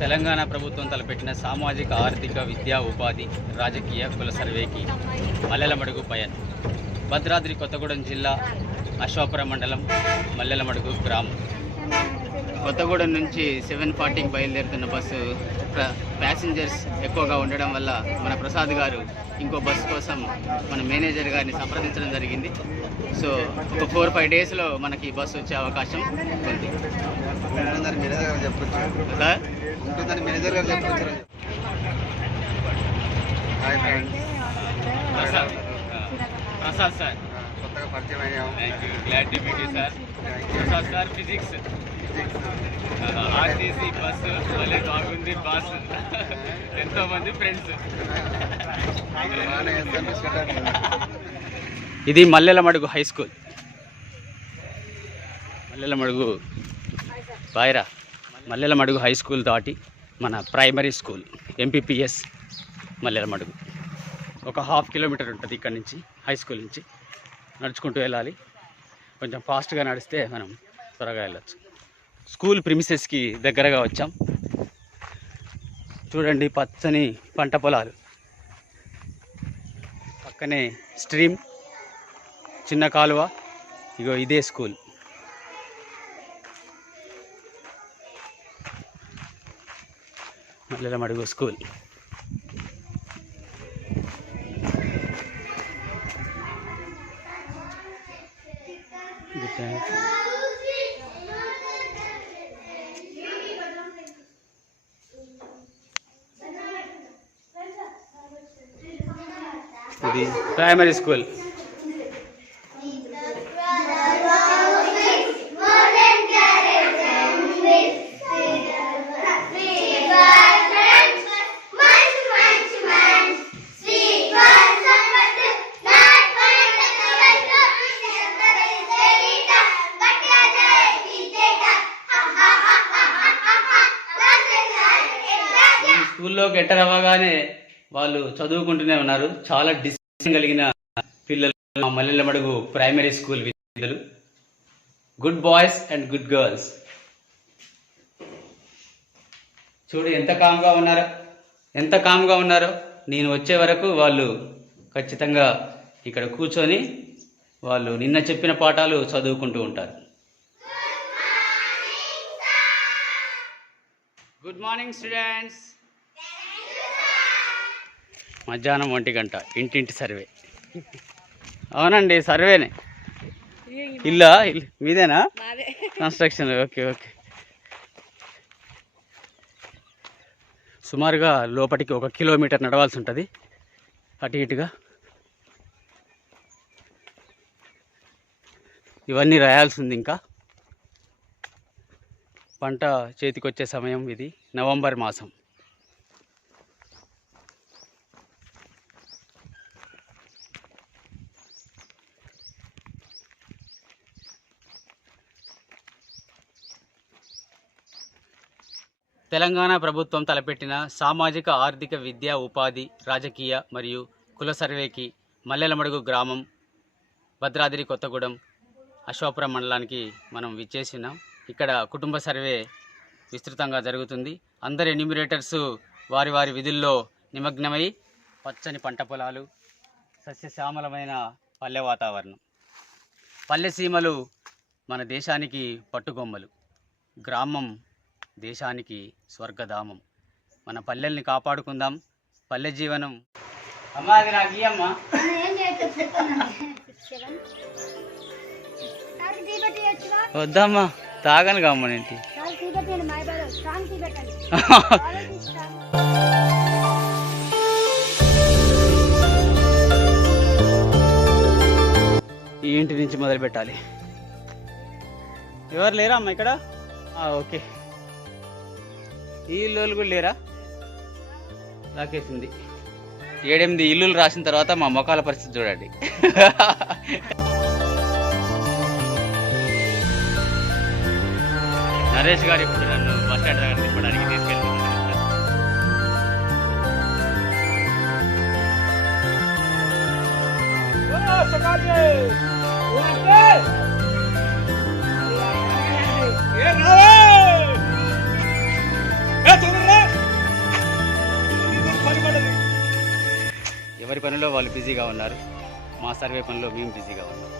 తెలంగాణ ప్రభుత్వం తలపెట్టిన సామాజిక ఆర్థిక విద్యా ఉపాధి రాజకీయ కుల సర్వేకి మల్లెలమడుగు పయన్. భద్రాద్రి కొత్తగూడెం జిల్లా అశ్వాపురం మండలం మల్లెలమడుగు గ్రామం. కొత్తగూడెం నుంచి 7:40కి బయలుదేరుతున్న బస్సు ప్యాసింజర్స్ ఎక్కువగా ఉండడం వల్ల మన ప్రసాద్ గారు ఇంకో బస్సు కోసం మన మేనేజర్ గారిని సంప్రదించడం జరిగింది. సో ఒక 4-5 డేస్లో మనకి బస్సు వచ్చే అవకాశం ఉంది. ప్రసాద్ సార్ కొత్తగా పరిచయం అయ్యాము. Glad to meet you sir. Prasad sir physics RTC bus మళ్ళీ బాగుంది బాస్, ఎంతోమంది ఫ్రెండ్స్. ఇది Mallelamadugu high school. Mallelamadugu బాయ్రా Mallelamadugu high school దాటి మన ప్రైమరీ స్కూల్ ఎంపీపీఎస్ మల్లెలమడుగు ఒక 1/2 కిలోమీటర్ ఉంటుంది. ఇక్కడ నుంచి హై స్కూల్ నుంచి నడుచుకుంటూ వెళ్ళాలి. కొంచెం ఫాస్ట్గా నడిస్తే మనం త్వరగా వెళ్ళచ్చు. స్కూల్ ప్రిమిసెస్కి దగ్గరగా వచ్చాం. చూడండి, పచ్చని పంట పొలాలు, పక్కనే స్ట్రీమ్, చిన్న కాలువ. ఇగో ఇదే స్కూల్. మల్లెలమడుగు స్కూల్. ఇది ప్రైమరీ స్కూల్. స్కూల్లోకి ఎంటర్ అవ్వగానే వాళ్ళు చదువుకుంటూనే ఉన్నారు. చాలా డిసిప్లిన్ కలిగిన పిల్లలు మా మల్లెలమడుగు ప్రైమరీ స్కూల్ విద్యార్థులు. Good boys and good girls. చూడు ఎంత కామ్గా ఉన్నారో. నేను వచ్చే వరకు వాళ్ళు ఖచ్చితంగా ఇక్కడ కూర్చొని వాళ్ళు నిన్న చెప్పిన పాఠాలు చదువుకుంటూ ఉంటారు. Good morning students. మధ్యాహ్నం 1 గంట ఇంటింటి సర్వే. అవునండి, సర్వేనే. ఇల్లా మీదేనా? కన్స్ట్రక్షన్. ఓకే. సుమారుగా లోపలికి 1 కిలోమీటర్ నడవాల్సి ఉంటుంది అటు ఇటుగా. ఇవన్నీ రాయాల్సి ఉంది. ఇంకా పంట చేతికొచ్చే సమయం ఇది, నవంబర్ మాసం. తెలంగాణ ప్రభుత్వం తలపెట్టిన సామాజిక ఆర్థిక విద్యా ఉపాధి రాజకీయ మరియు కుల సర్వేకి మల్లెలమడుగు గ్రామం భద్రాద్రి కొత్తగూడెం అశ్వాపురం మండలానికి మనం విచ్చేసినాం. ఇక్కడ కుటుంబ సర్వే విస్తృతంగా జరుగుతుంది. అందరి ఎన్యూమరేటర్స్ వారి వారి విధుల్లో నిమగ్నమై పచ్చని పంట పొలాలు, సస్యశ్యామలమైన పల్లె వాతావరణం. పల్లె సీమలు మన దేశానికి పట్టుగొమ్మలు, గ్రామం దేశానికి స్వర్గధామం. మన పల్లెల్ని కాపాడుకుందాం. పల్లె జీవనం. అమ్మా అది నాకు ఇయ్యమ్మా. వద్దమ్మా, తాగను కమ్మనేంటి. ఈ ఇంటి నుంచి మొదలు పెట్టాలి. ఎవరు లేరా అమ్మా ఇక్కడ? ఓకే. ఈ ఇల్లు కూడా లేరా? రాకేసింది. 7-8 ఇల్లులు రాసిన తర్వాత మా మొఖాల పరిస్థితి చూడండి. నరేష్ గారు ఇప్పుడు నన్ను బస్ స్టాండ్ దగ్గర తిప్పడానికి తీసుకెళ్తున్నారు. ఏ వాళ్ళు బిజీగా ఉన్నారు, మా సర్వే పనిలో మేము బిజీగా ఉన్నాం.